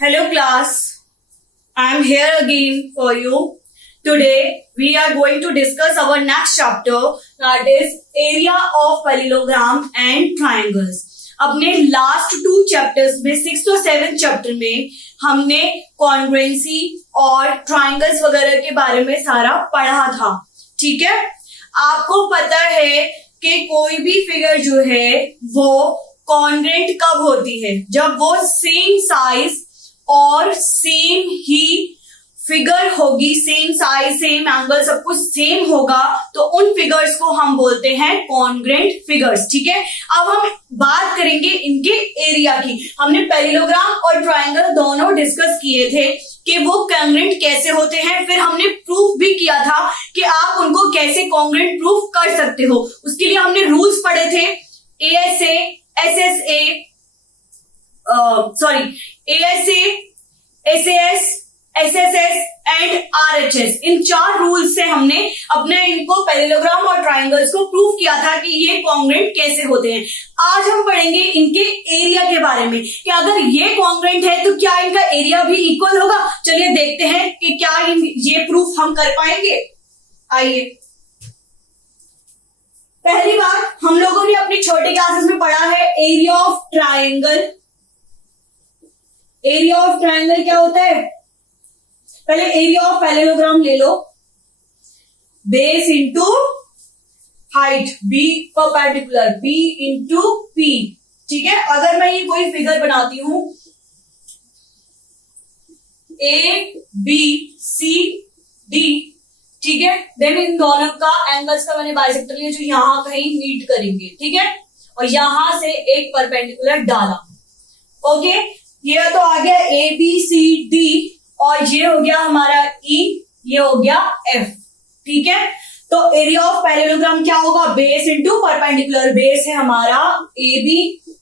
Hello class, I am here again for you. Today we are going to discuss our next chapter, that is area of parallelogram and triangles. अपने last 2 chapters में 6th और 7th chapter में हमने congruency और triangles वगैरह के बारे में सारा पढ़ा था. ठीक है, आपको पता है कि कोई भी फिगर जो है वो कॉन्ग्रुएंट कब होती है, जब वो सेम साइज और सेम ही फिगर होगी, सेम साइज सेम एंगल सब कुछ सेम होगा, तो उन फिगर्स को हम बोलते हैं कॉन्ग्रुएंट फिगर्स. ठीक है, अब हम बात करेंगे इनके एरिया की. हमने पैरेललोग्राम और ट्रायंगल दोनों डिस्कस किए थे कि वो कॉन्ग्रुएंट कैसे होते हैं. फिर हमने प्रूफ भी किया था कि आप उनको कैसे कॉन्ग्रुएंट प्रूफ कर सकते हो. उसके लिए हमने रूल्स पढ़े थे, ASA, SSA, SAS, SSS and RHS. In 4 rules से हमने अपने इनको पैरेललोग्राम और ट्रायंगल्स को प्रूफ किया था कि ये कॉन्ग्रुएंट कैसे होते हैं. आज हम पढ़ेंगे इनके एरिया के बारे में कि अगर ये कॉन्ग्रुएंट है तो क्या इनका एरिया भी इक्वल होगा. चलिए देखते हैं कि क्या ये प्रूफ हम कर पाएंगे. आइए, पहली बात हम लोगों ने अपनी छोटे क्लासेस में पढ़ा है area of triangle. Area of triangle क्या होता है? पहले एरिया ऑफ पैरेललोग्राम ले लो, base into height, B perpendicular, B into P. ठीक है, अगर मैं ये कोई फिगर बनाती हूं ABCD, ठीक है, देन इन दोनों का एंगल्स का मैंने बाइसेक्टर लिया जो यहां कहीं मीट करेंगे. ठीक है, और यहां से एक परपेंडिकुलर डाला. ओके, ये तो आ गया ABCD और ये हो गया हमारा E, ये हो गया F. ठीक है, तो एरिया ऑफ पैरेललोग्राम क्या होगा? Base into perpendicular. बेस है हमारा AB,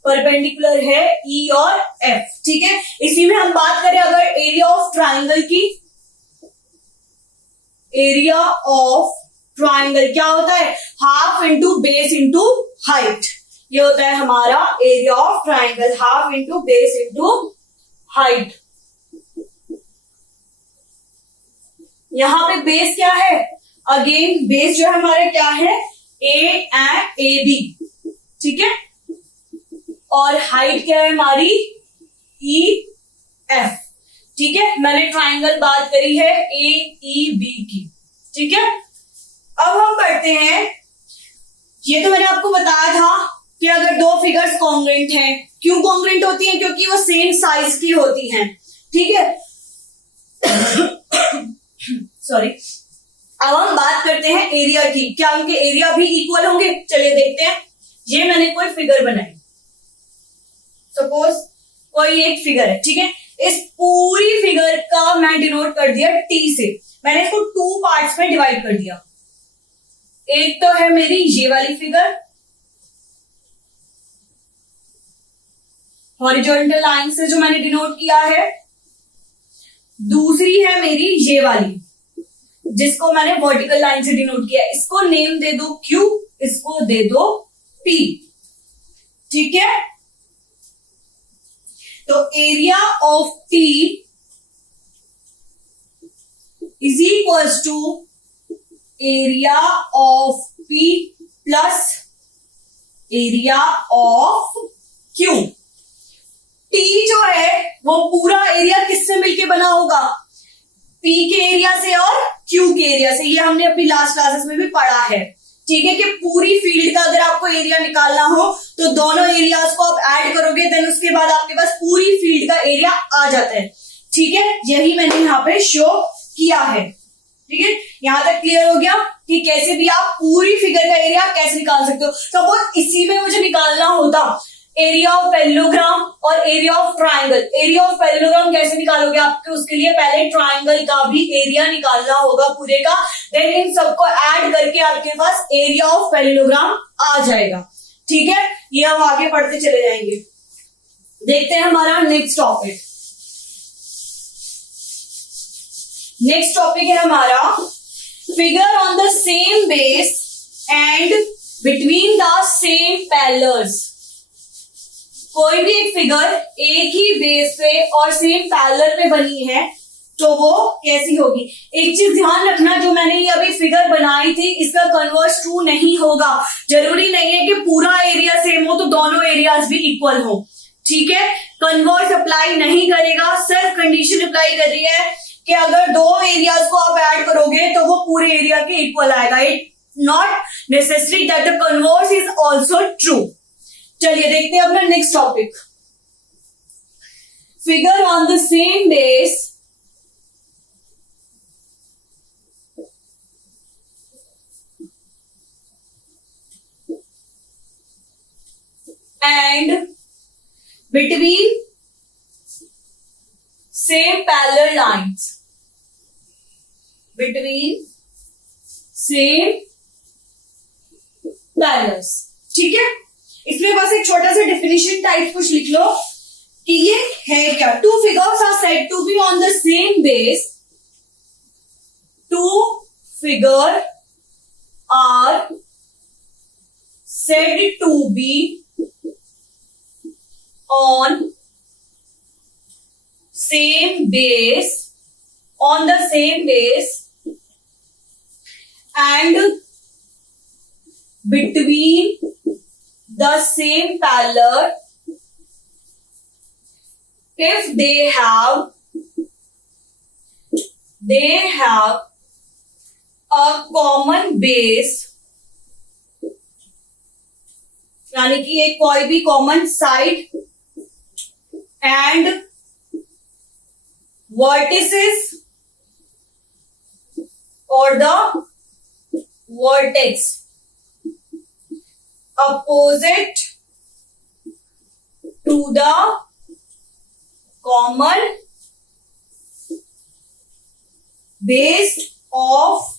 परपेंडिकुलर है E और F. ठीक है, इसी में हम बात करें अगर एरिया ऑफ ट्रायंगल की, एरिया ऑफ ट्रायंगल क्या होता है? Half into base into height. ये होता है हमारा area of triangle, half into base into height. यहां पे बेस क्या है? अगेन बेस जो है हमारा क्या है? A and AB. ठीक है, और हाइट क्या है हमारी? EF. ठीक है, मैंने ट्रायंगल बात करी है AEB की. ठीक है, अब हम पढ़ते हैं, ये तो मैंने आपको बताया था कि अगर 2 फिगर्स कॉन्ग्रुएंट हैं, क्यों कॉन्ग्रुएंट होती हैं? क्योंकि वो सेम साइज की होती हैं. ठीक है, सॉरी. अब हम बात करते हैं एरिया की, क्या उनके एरिया भी इक्वल होंगे? चलिए देखते हैं. ये मैंने कोई फिगर बनाई, सपोज कोई एक फिगर है. ठीक है, इस पूरी फिगर का मैं डिनोट कर दिया T से. मैंने इसको 2 पार्ट्स में डिवाइड कर दिया. एक तो है मेरी ये वाली फिगर, हॉरिजॉन्टल लाइन से जो मैंने डिनोट किया है. दूसरी है मेरी ये वाली, जिसको मैंने वर्टिकल लाइन से डिनोट किया. इसको नेम दे दो Q, इसको दे दो P. ठीक है, तो area of T is equals to area of P plus area of Q. T जो है वो पूरा एरिया किससे मिलके बना होगा? P के एरिया से और Q के एरिया से. ये हमने अपनी लास्ट क्लासेस में भी पढ़ा है. ठीक है, कि पूरी फील्ड का अगर आपको एरिया निकालना हो तो दोनों एरियाज को आप ऐड करोगे, देन उसके बाद आपके पास पूरी फील्ड का एरिया आ जाता है. ठीक है, यही मैंने यहाँ पे शो किया है. ठीक है, यहां तक क्लियर हो गया कि कैसे भी आप पूरी फिगर का एरिया कैसे निकाल सकते हो. सपोज इसी में मुझे निकालना होता एरिया ऑफ पैरेललोग्राम और area of triangle. Area of parallelogram कैसे निकालोगे? आपके उसके लिए पहले ट्रायंगल का भी एरिया निकालना होगा पूरे का, देन इन सबको ऐड करके आपके पास एरिया ऑफ पैरेललोग्राम आ जाएगा. ठीक है, ये हम आगे पढ़ते चले जाएंगे. देखते हैं हमारा नेक्स्ट टॉपिक. नेक्स्ट टॉपिक है हमारा figure on the same base and between the same parallels. कोई भी एक फिगर एक ही बेस पे और सेम पैरेलल पे बनी है तो वो कैसी होगी। एक चीज ध्यान रखना, जो मैंने ये अभी फिगर बनाई थी इसका कन्वर्स ट्रू नहीं होगा। जरूरी नहीं है कि पूरा एरिया सेम हो तो दोनों एरियाज भी इक्वल हो, ठीक है। कन्वर्स अप्लाई नहीं करेगा, सिर्फ कंडीशन अप्लाई कर रही है कि अगर दो एरियाज को आप ऐड करोगे तो वो पूरे एरिया के इक्वल आएगा। It not necessary that the converse is also true. चलिए देखते हैं अपना next topic. Figure on the same base and between same parallel lines, between same parallels, ठीक है। इसमें बस एक छोटा सा डेफिनेशन टाइप कुछ लिख लो कि ये है क्या। Two figures are said to be on the same base, two figure are said to be on same base, on the same base and between the same parallel if they have a common base, यानी कि एक कोई भी common side and vertices और the vertex opposite to the common base of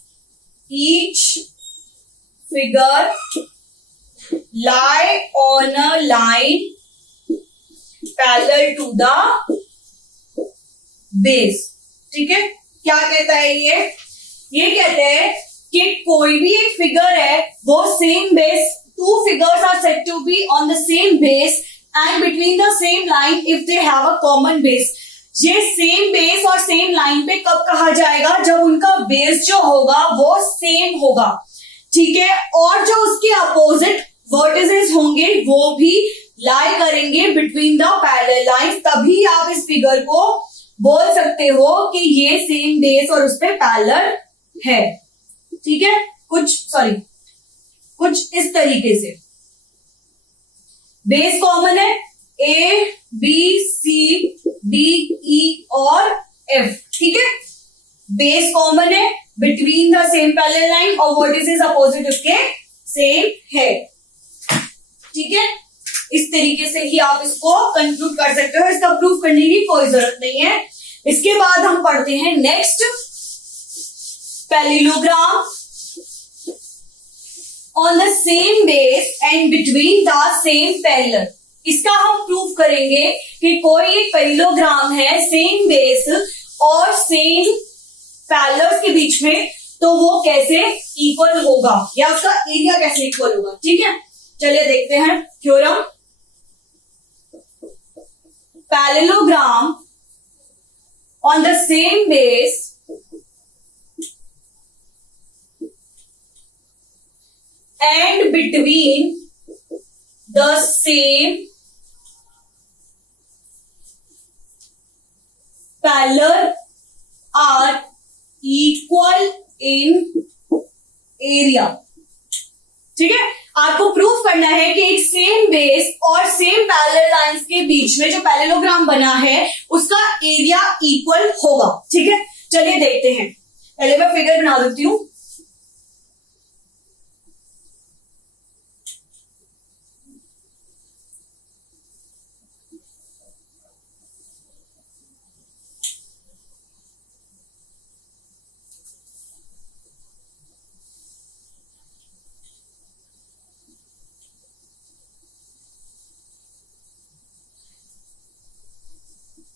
each figure lie on a line parallel to the base, ठीक है। क्या कहता है ये कहते हैं कि कोई भी एक फिगर है वो same base, two figures are said to be on the same base and between the same line if they have a common base. ये सेम बेस और सेम लाइन पे कब कहा जाएगा, जब उनका बेस जो होगा वो सेम होगा, ठीक है। और जो उसके अपोजिट वर्टिसेस होंगे वो भी लाई करेंगे बिटवीन द पैरेलल लाइंस, तभी आप इस फिगर को बोल सकते हो कि ये सेम बेस और उस पे पैरेलल है, ठीक है। कुछ इस तरीके से बेस कॉमन है, ए बी सी डी ई और एफ, ठीक है। बेस कॉमन है between the same parallel line और वर्टिसेस अपोजिट उसके सेम है, ठीक है। इस तरीके से ही आप इसको कंक्लूड कर सकते हो, इसका प्रूफ करने की कोई जरूरत नहीं है। इसके बाद हम पढ़ते हैं next parallelogram on the same base and between the same parallel. इसका हम प्रूफ करेंगे कि कोई एक पैरेललोग्राम है सेम बेस और सेम पैरेलल्स के बीच में, तो वो कैसे इक्वल होगा या उसका एरिया कैसे इक्वल होगा, ठीक है। चलिए देखते हैं theorem. Parallelogram on the same base and between the same parallel are equal in area, ठीक है। आपको प्रूफ करना है कि एक सेम बेस और सेम पैरेलल लाइंस के बीच में जो पैरेललोग्राम बना है उसका एरिया इक्वल होगा, ठीक है। चलिए देखते हैं, पहले मैं फिगर बना देती हूं।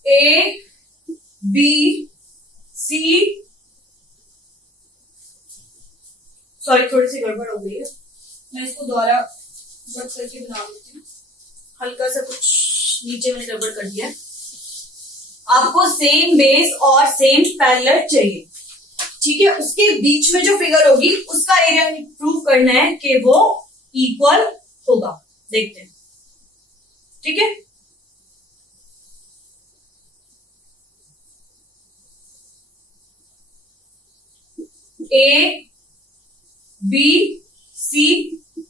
ए बी सी, सॉरी थोड़ी सी गड़बड़ हो गई है, मैं इसको दोबारा वर्क करके बना देती हूँ। हल्का सा कुछ नीचे मैंने गड़बड़ कर दिया है। आपको सेम बेस और सेम पैरेलल चाहिए, ठीक है। उसके बीच में जो फिगर होगी उसका एरिया प्रूव करना है कि वो इक्वल होगा। देखते हैं, ठीक है। ए बी सी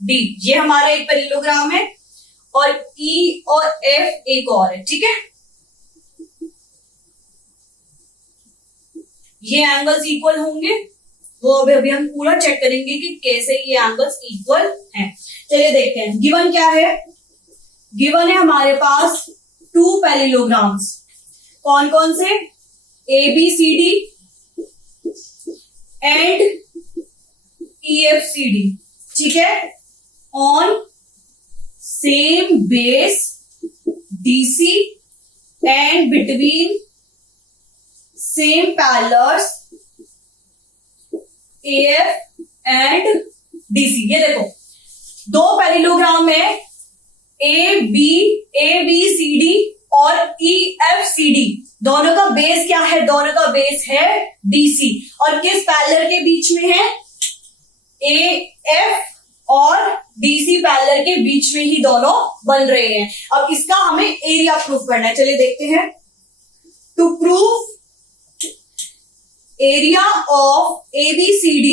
डी ये हमारा एक पैरेललोग्राम है और ई और एफ एक और है, ठीक है। ये एंगल्स इक्वल होंगे, वो अभी हम पूरा चेक करेंगे कि कैसे ये एंगल्स इक्वल हैं। चलिए देखते हैं गिवन क्या है। गिवन है हमारे पास 2 पैरेललोग्राम्स। कौन कौन से? A B C D and E F C D, ठीक है। On same base DC and between same parallels AF and DC. ये देखो 2 पैरेललोग्राम है, ए बी सी डी और ई एफ सी डी। दोनों का बेस क्या है? दोनों का बेस है डीसी। और किस पैरेलल के बीच में है? ए एफ और डीसी पैरेलल के बीच में ही दोनों बन रहे हैं। अब इसका हमें एरिया प्रूफ करना है। चलिए देखते हैं। To prove area of ABCD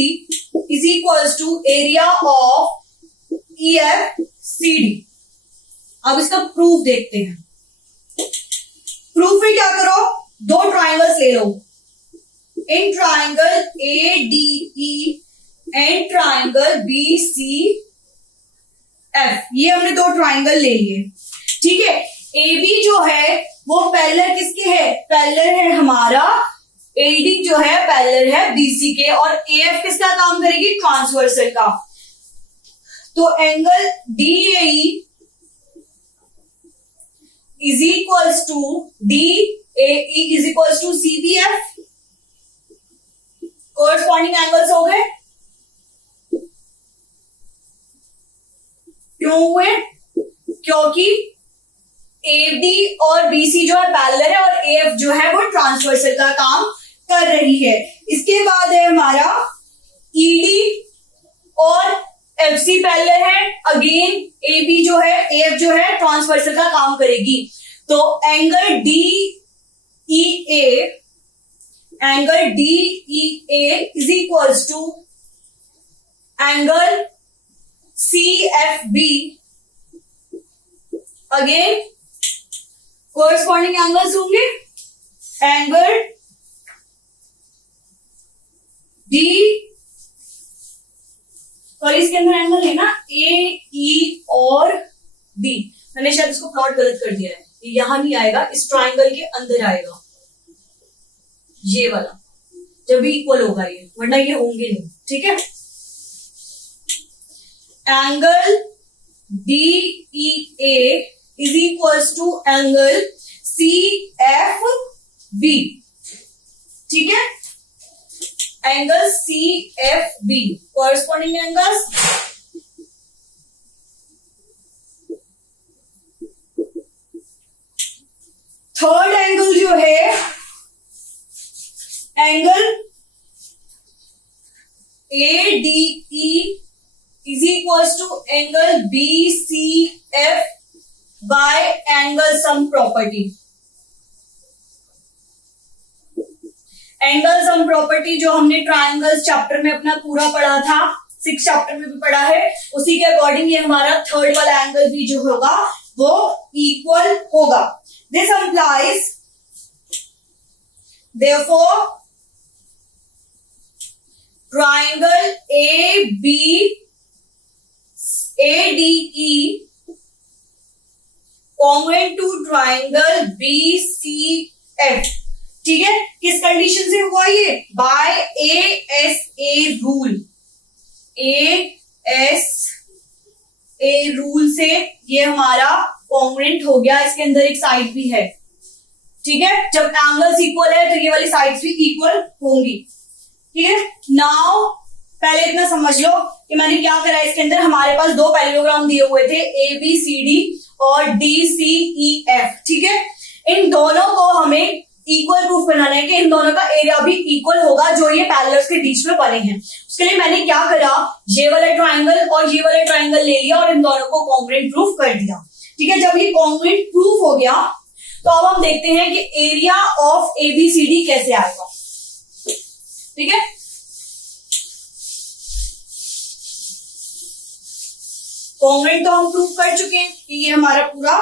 is equals to area of EFCD। अब इसका प्रूफ देखते हैं। प्रूफ में क्या करो, 2 ट्राइंगल्स ले लो। इन triangle ADE and triangle BCF, ये हमने 2 ट्राइंगल ले लिए, ठीक है। AB जो है वो पैरेलल किसके है? पैरेलल है हमारा AD जो है पैरेलल है BC के, और AF किसका काम करेगी? ट्रांसवर्सल का। तो angle DAE is equals to DAE is equals to CBF। Corresponding angles हो गए। क्यों हुए? क्योंकि AD और BC जो है पैरेलल है और AF जो है वो ट्रांसवर्सल का काम कर रही है। इसके बाद है हमारा ED और FC पैरेलल है। अगेन AB जो है AF जो है ट्रांसवर्सल का काम करेगी। तो angle DEA is equals to angle CFB। Again corresponding angles होंगे। एंगल D और इसके अंदर एंगल है ना AE और D। मैंने शायद इसको प्लॉट गलत कर दिया है, यहां नहीं आएगा, इस ट्राइंगल के अंदर आएगा ये वाला, जब भी इक्वल होगा ये, वरना ये होंगे नहीं, ठीक है। Angle DEA is equals to angle CFB, ठीक है। Angle CFB corresponding angles. Third angle जो है angle ADE is equals to angle BCF by angle sum property. Angle sum property जो हमने ट्राइंगल्स चैप्टर में अपना पूरा पढ़ा था, 6 चैप्टर में भी पढ़ा है, उसी के अकॉर्डिंग ये हमारा थर्ड वाला एंगल भी जो होगा वो इक्वल होगा। This implies therefore triangle ADE congruent to triangle BCF, ठीक है। किस कंडीशन से हुआ ये? By ASA rule. ASA rule से ये हमारा कॉन्ग्रुएंट हो गया। इसके अंदर एक साइड भी है, ठीक है। जब एंगल्स इक्वल है तो ये वाली साइड्स भी इक्वल होंगी, ठीक है। नाउ पहले इतना समझ लो कि मैंने क्या करा। इसके अंदर हमारे पास 2 पैरेललोग्राम दिए हुए थे ABCD और DCEF, ठीक है। इन दोनों को हमें इक्वल प्रूफ बनाना है कि इन दोनों का एरिया भी इक्वल होगा जो ये पैरेलल्स के बीच में बने हैं। उसके लिए मैंने क्या करा, ये वाला ट्राइंगल और ये वाला ट्राइंगल ले लिया और इन दोनों को कॉन्ग्रुएंट प्रूफ कर दिया, ठीक है। जब ये कॉन्ग्रुएंट प्रूफ हो गया तो अब हम देखते हैं कि एरिया ऑफ ABCD कैसे आएगा, ठीक है। कॉन्ग्रुएंट तो हम प्रूफ कर चुके हैं कि ये हमारा पूरा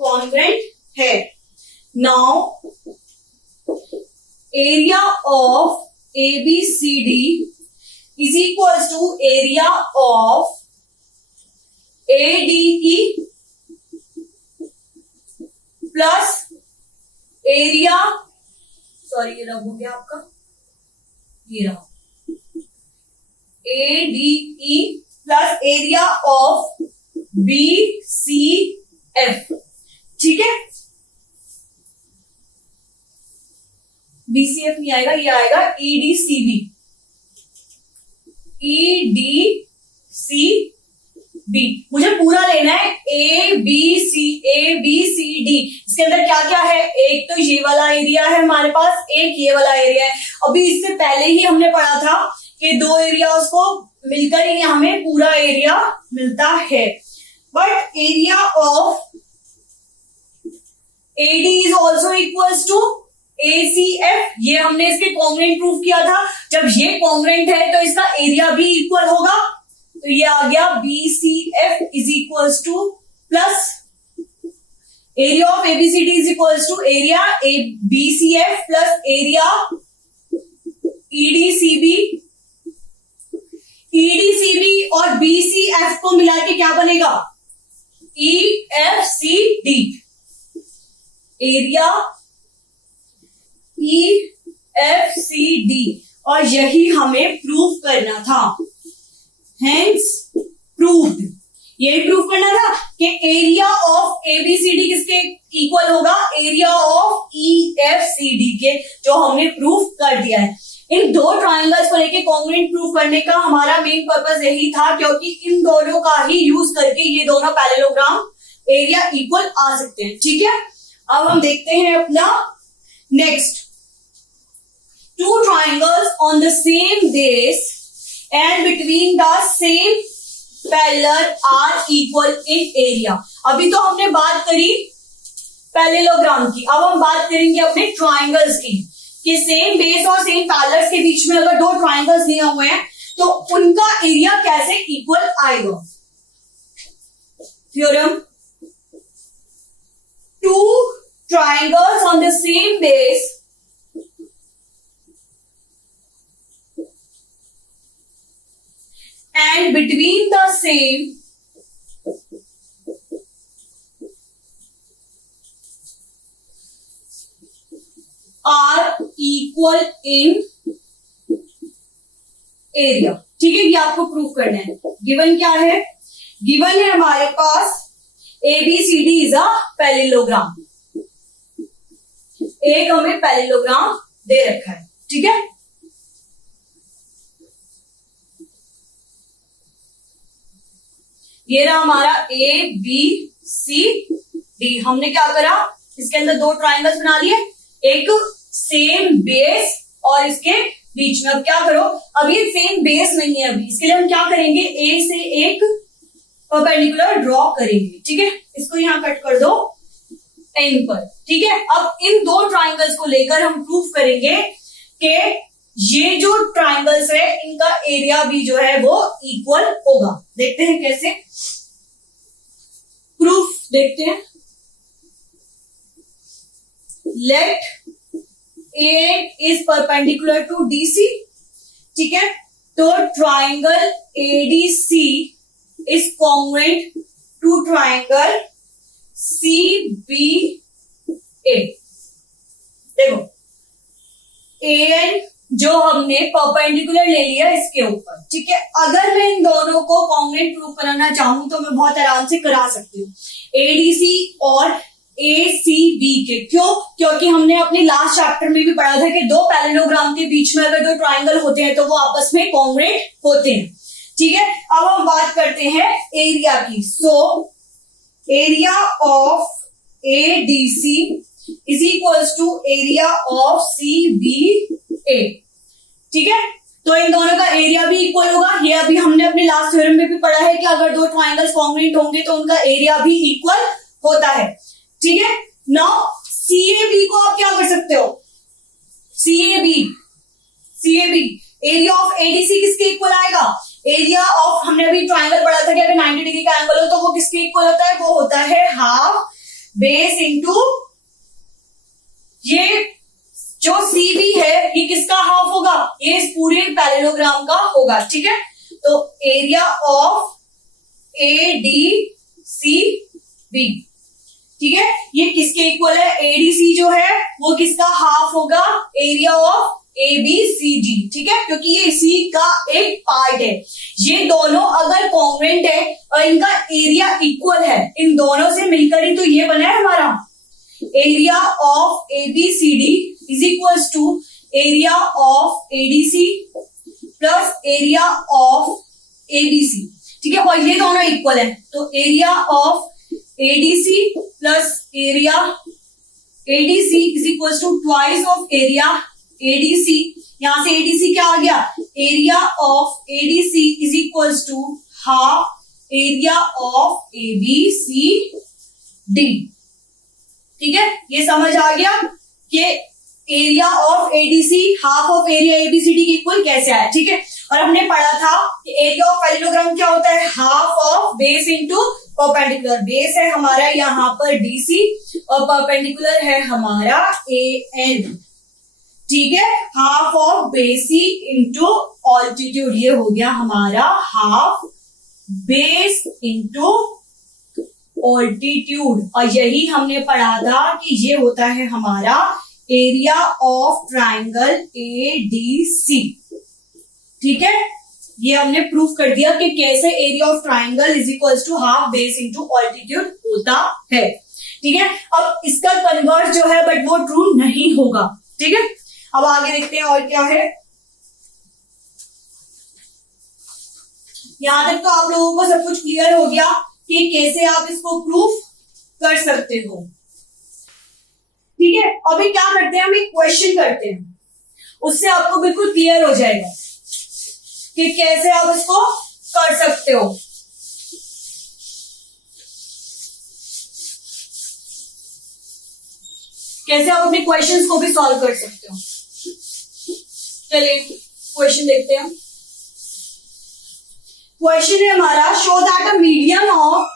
कॉन्ग्रुएंट है। Now area of ABCD is equals to area of ADE plus area, sorry ये रब हो गया आपका, ये रहा, ADE plus area of BCF, ठीक है। BCF नहीं आएगा, ये आएगा EDCB, EDCB। मुझे पूरा लेना है ABCD। इसके अंदर क्या क्या है, एक तो ये वाला एरिया है हमारे पास, एक ये वाला एरिया है। अभी इससे पहले ही हमने पढ़ा था कि दो एरियाज को मिलकर ही हमें पूरा एरिया मिलता है। But area of AD is also equals to ACF, ये हमने इसके कॉन्ग्रुएंट प्रूफ किया था। जब ये कॉन्ग्रुएंट है तो इसका एरिया भी इक्वल होगा, तो ये आ गया BCF is equals to plus area of ABCD is equals to area BCF plus area EDCB। EDCB और BCF को मिला के क्या बनेगा, EFCD, एरिया EFCD, और यही हमें प्रूफ करना था। हेंस प्रूव्ड, यही प्रूफ करना था कि एरिया ऑफ ABCD किसके इक्वल होगा, एरिया ऑफ EFCD के, जो हमने प्रूफ कर दिया है। इन दो ट्रायंगल्स को लेके कॉन्ग्रुएंट प्रूफ करने का हमारा मेन पर्पस यही था, क्योंकि इन दोनों का ही यूज करके ये दोनों पैरेललोग्राम एरिया इक्वल आ सकते हैं, ठीक है। अब हम देखते हैं अपना next, two triangles on the same base and between the same parallel are equal in area। अभी तो हमने बात करी पैरेललोग्राम की, अब हम बात करेंगे अपने ट्राइंगल्स की, कि सेम बेस और सेम पैरेलल्स के बीच में अगर दो ट्राइंगल्स दिए हुए हैं तो उनका एरिया कैसे इक्वल आएगा। Theorem, two triangles on the same base and between the same are equal in area, ठीक है। ये आपको प्रूफ करना है। गिवन क्या है, गिवन है हमारे पास ABCD इज अ पैरेललोग्राम, एक हमें पैरेललोग्राम दे रखा है, ठीक है। ये रहा हमारा ABCD। हमने क्या करा, इसके अंदर दो ट्राइंगल्स बना लिए, एक सेम बेस और इसके बीच में। अब क्या करो, अब ये सेम बेस नहीं है अभी, इसके लिए हम क्या करेंगे, A से एक परपेंडिकुलर ड्रॉ करेंगे, ठीक है। इसको यहां कट कर दो एंड पर, ठीक है। अब इन दो ट्राइंगल्स को लेकर हम प्रूफ करेंगे कि ये जो ट्राइंगल्स है इनका एरिया भी जो है वो इक्वल होगा। देखते हैं कैसे प्रूफ, देखते हैं। Let A is perpendicular to DC, ठीक है। तो triangle ADC is congruent to triangle CBA। देखो AN जो हमने परपेंडिकुलर ले लिया इसके ऊपर, ठीक है। अगर मैं इन दोनों को कॉन्ग्रुएंट प्रूफ कराना चाहूं तो मैं बहुत आराम से करा सकती हूँ, ADC और ACB के। क्यों, क्योंकि हमने अपने लास्ट चैप्टर में भी पढ़ा था कि दो पैरेललोग्राम के बीच में अगर दो ट्राइंगल होते हैं तो वो आपस में कॉन्ग्रुएंट होते हैं, ठीक है। अब हम बात करते हैं एरिया की। So area of ADC is equals to area of CBA। ठीक है, तो इन दोनों का एरिया भी इक्वल होगा। ये अभी हमने अपने लास्ट थ्योरम में भी पढ़ा है कि अगर दो ट्राइंगल्स कॉन्ग्रुएंट होंगे तो उनका एरिया भी इक्वल होता है। ठीक है, नाउ CAB को आप क्या कर सकते हो, CAB एरिया ऑफ ADC किसके इक्वल आएगा, एरिया ऑफ, हमने अभी ट्राइंगल पढ़ा था कि अगर 90 डिग्री का एंगल हो तो वो किसके इक्वल होता है, वो होता है हाफ बेस इंटू ये जो CB है ये किसका हाफ होगा, ये इस पूरे पैरेललोग्राम का होगा। ठीक है, तो एरिया ऑफ ADCB, ठीक है, ये किसके इक्वल है, ADC जो है वो किसका हाफ होगा, एरिया ऑफ ABCD। ठीक है, क्योंकि ये इसी का एक पार्ट है। ये दोनों अगर कॉन्ग्रुएंट है और इनका एरिया इक्वल है, इन दोनों से मिलकर ही तो ये बना है हमारा area of ABCD is equals to area of ADC plus area of ABC। ठीक है, और ये दोनों इक्वल है, तो area of ADC plus area ADC is equals to twice of area ADC। यहां से ADC क्या आ गया, area of ADC is equals to half area of ABCD। ठीक है, ये समझ आ गया कि area of ADC half of area ABCD के इक्वल कैसे आया। ठीक है, और हमने पढ़ा था कि एरिया ऑफ पैरेललोग्राम क्या होता है, half of base into perpendicular. Base है हमारा यहाँ पर DC और परपेंडिकुलर है हमारा AN। ठीक है, हाफ ऑफ बेसी इंटू ऑल्टीट्यूड, ये हो गया हमारा हाफ बेस इंटू ऑल्टीट्यूड। और यही हमने पढ़ा था कि ये होता है हमारा एरिया ऑफ ट्राइंगल ADC। ठीक है, ये हमने प्रूफ कर दिया कि कैसे area of triangle is equals to half base into altitude होता है। ठीक है, अब इसका कन्वर्स जो है बट वो ट्रू नहीं होगा। ठीक है, अब आगे देखते हैं और क्या है। यहां तक तो आप लोगों को सब कुछ क्लियर हो गया कि कैसे आप इसको प्रूफ कर सकते हो। ठीक है, अभी क्या करते हैं, हम एक क्वेश्चन करते हैं, उससे आपको बिल्कुल क्लियर हो जाएगा कि कैसे आप इसको कर सकते हो। कैसे आप अपने क्वेश्चंस को भी सॉल्व कर सकते हो। चलिए क्वेश्चन देखते हैं। क्वेश्चन है हमारा, show that a median of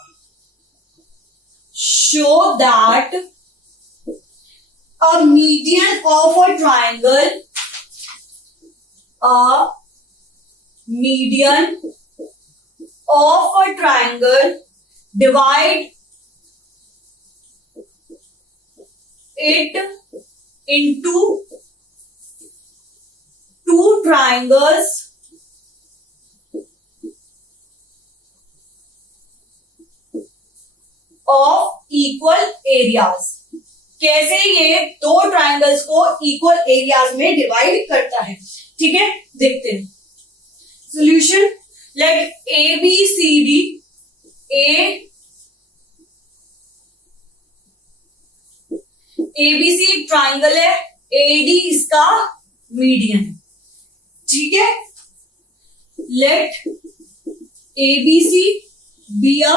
a median of a triangle, divide it into two triangles of equal areas। कैसे ये दो ट्राइंगल्स को इक्वल एरियाज में डिवाइड करता है। ठीक है, देखते हैं सॉल्यूशन। लेट ABCD, ABC एक ट्राइंगल है, AD इसका मीडियन है। ठीक है, let ABC be a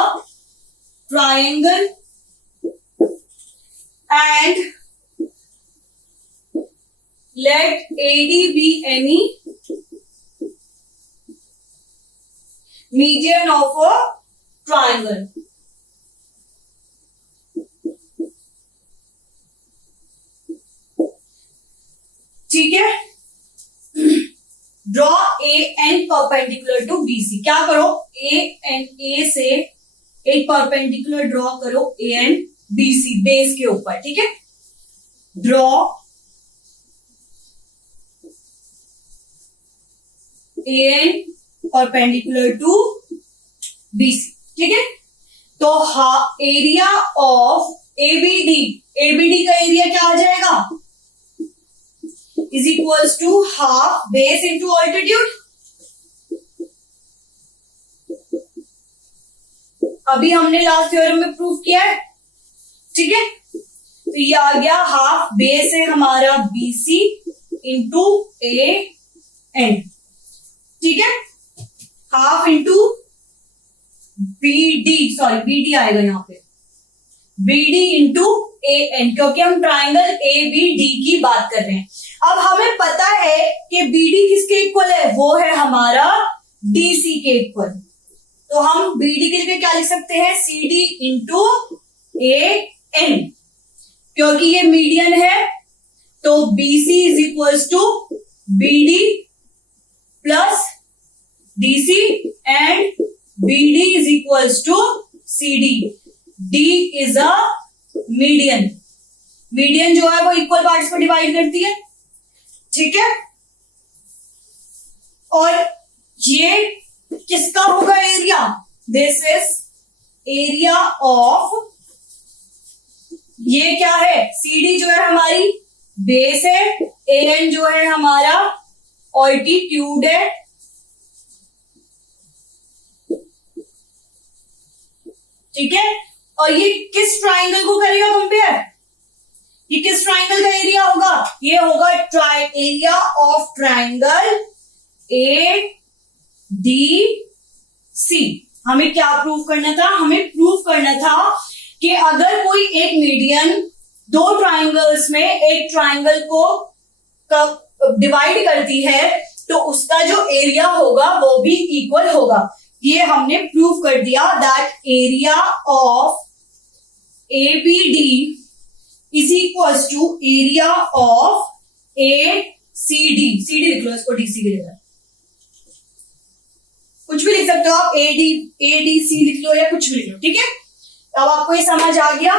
triangle and let AD be any median of a triangle। ठीक है, draw AN perpendicular to BC। क्या करो, A से एक परपेंडिकुलर ड्रॉ करो AN BC बेस के ऊपर। ठीक है, draw AN perpendicular to BC। ठीक है, तो एरिया ऑफ ABD का एरिया क्या आ जाएगा, is equals to half base into altitude. अभी हमने लास्ट थ्योरम में प्रूव किया है, ठीक है। तो ये आ गया हाफ बेस है हमारा BC इंटू AN, ठीक है। हाफ इंटू BD आएगा यहाँ पे, BD इंटू AN, क्योंकि हम ट्राइंगल ABD की बात कर रहे हैं। अब हमें पता है कि BD किसके इक्वल है, वो है हमारा DC के इक्वल। तो हम BD के लिए क्या लिख सकते हैं, CD इंटू AN, क्योंकि ये मीडियन है। तो BC is equals to BD plus DC and BD is equals to CD। D is a median, median जो है वो इक्वल पार्ट्स को डिवाइड करती है, ठीक है। और ये किसका होगा area, this is area of, ये क्या है, CD जो है हमारी बेस है, AN जो है हमारा ऑल्टीट्यूड है, ठीक है। और ये किस ट्राइंगल को करेगा कंपेयर, ये किस ट्राइंगल का एरिया होगा, ये होगा एरिया ऑफ ट्राइंगल ADC। हमें क्या प्रूव करना था, हमें प्रूव करना था कि अगर कोई एक मीडियन दो ट्राइंगल्स में एक ट्राइंगल को डिवाइड करती है तो उसका जो एरिया होगा वो भी इक्वल होगा। ये हमने प्रूव कर दिया that area of ABD is equal to area of ACD। CD लिख लो इसको, DC की जगह कुछ भी लिख सकते हो आप, ADC लिख लो या कुछ भी लिख लो, ठीक है। अब आपको ये समझ आ गया।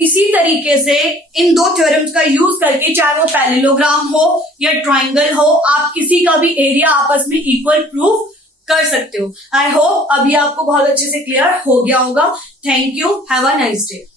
इसी तरीके से इन दो थ्योरम्स का यूज करके, चाहे वो पैरेललोग्राम हो या ट्राइंगल हो, आप किसी का भी एरिया आपस में इक्वल प्रूव कर सकते हो। आई होप अभी आपको बहुत अच्छे से क्लियर हो गया होगा। Thank you, have a nice day.